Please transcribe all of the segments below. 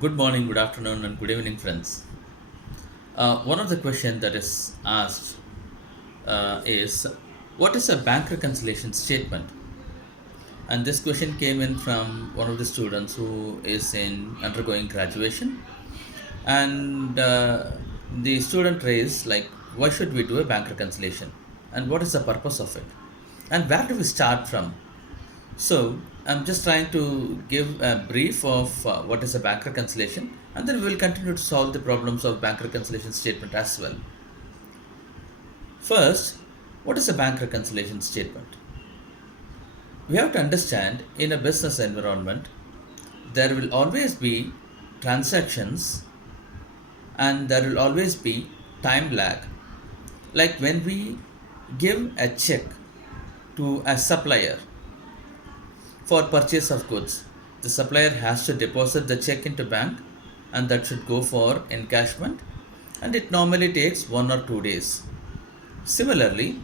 Good morning, good afternoon, and good evening, friends. One of the questions that is asked is what is a bank reconciliation statement? And this question came in from one of the students who is in undergoing graduation. And the student raised, like, why should we do a bank reconciliation? And what is the purpose of it? And where do we start from? So, I'm just trying to give a brief of what is a bank reconciliation, and then we will continue to solve the problems of bank reconciliation statement as well. First, what is a bank reconciliation statement? We have to understand in a business environment, there will always be transactions and there will always be time lag. Like when we give a check to a supplier for purchase of goods, the supplier has to deposit the check into bank and that should go for encashment, and it normally takes 1 or 2 days. Similarly,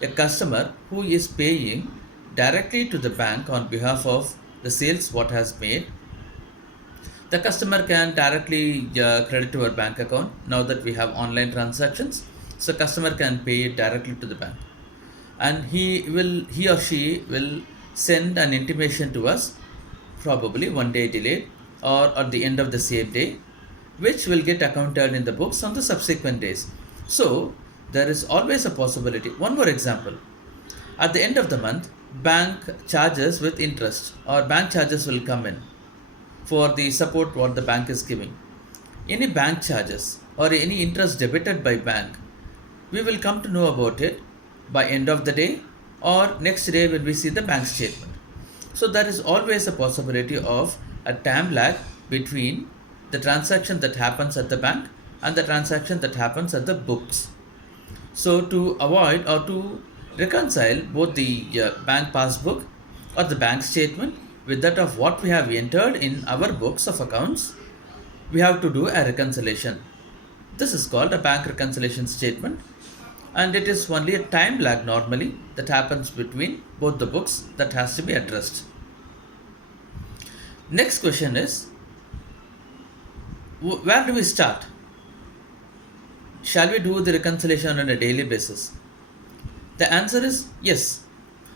a customer who is paying directly to the bank on behalf of the sales what has made, the customer can directly credit to our bank account now that we have online transactions. So customer can pay it directly to the bank, and he or she will send an intimation to us, probably 1 day delayed or at the end of the same day, which will get accounted in the books on the subsequent days. So there is always a possibility. One more example: at the end of the month, bank charges with interest or bank charges will come in for the support what the bank is giving. Any bank charges or any interest debited by bank, we will come to know about it by end of the day or next day when we see the bank statement. So there is always a possibility of a time lag between the transaction that happens at the bank and the transaction that happens at the books. So to avoid or to reconcile both the bank passbook or the bank statement with that of what we have entered in our books of accounts, we have to do a reconciliation. This is called a bank reconciliation statement, and it is only a time lag normally that happens between both the books that has to be addressed. Next question is, where do we start? Shall we do the reconciliation on a daily basis? The answer is yes.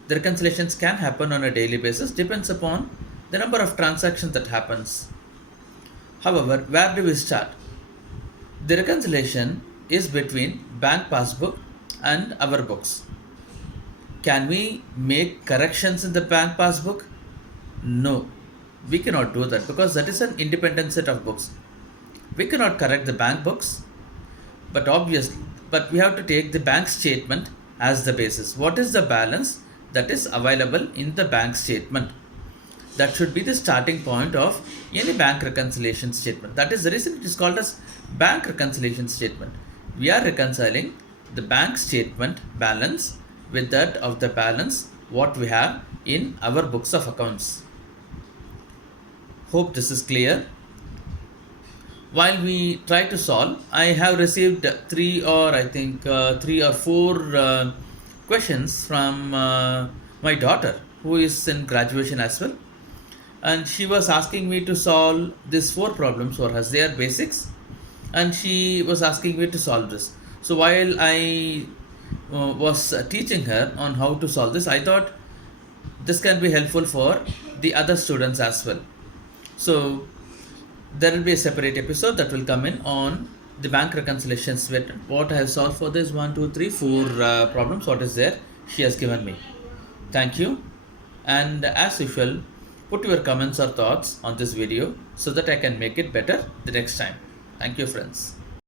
The reconciliations can happen on a daily basis, depends upon the number of transactions that happens. However, where do we start? The reconciliation is between bank passbook and our books. Can we make corrections in the bank passbook? No, we cannot do that because that is an independent set of books. We cannot correct the bank books, but obviously, but we have to take the bank statement as the basis. What is the balance that is available in the bank statement? That should be the starting point of any bank reconciliation statement. That is the reason it is called as bank reconciliation statement. We are reconciling the bank statement balance with that of the balance what we have in our books of accounts. Hope this is clear. While we try to solve, I have received three or four questions from my daughter who is in graduation as well, and she was asking me to solve these four problems for her. They are basics, and she was asking me to solve this. So while I was teaching her on how to solve this, I thought this can be helpful for the other students as well. So there will be a separate episode that will come in on the bank reconciliations with what I have solved for this 1, 2, 3, 4 problems. What is there? She has given me. Thank you. And as usual, put your comments or thoughts on this video so that I can make it better the next time. Thank you, friends.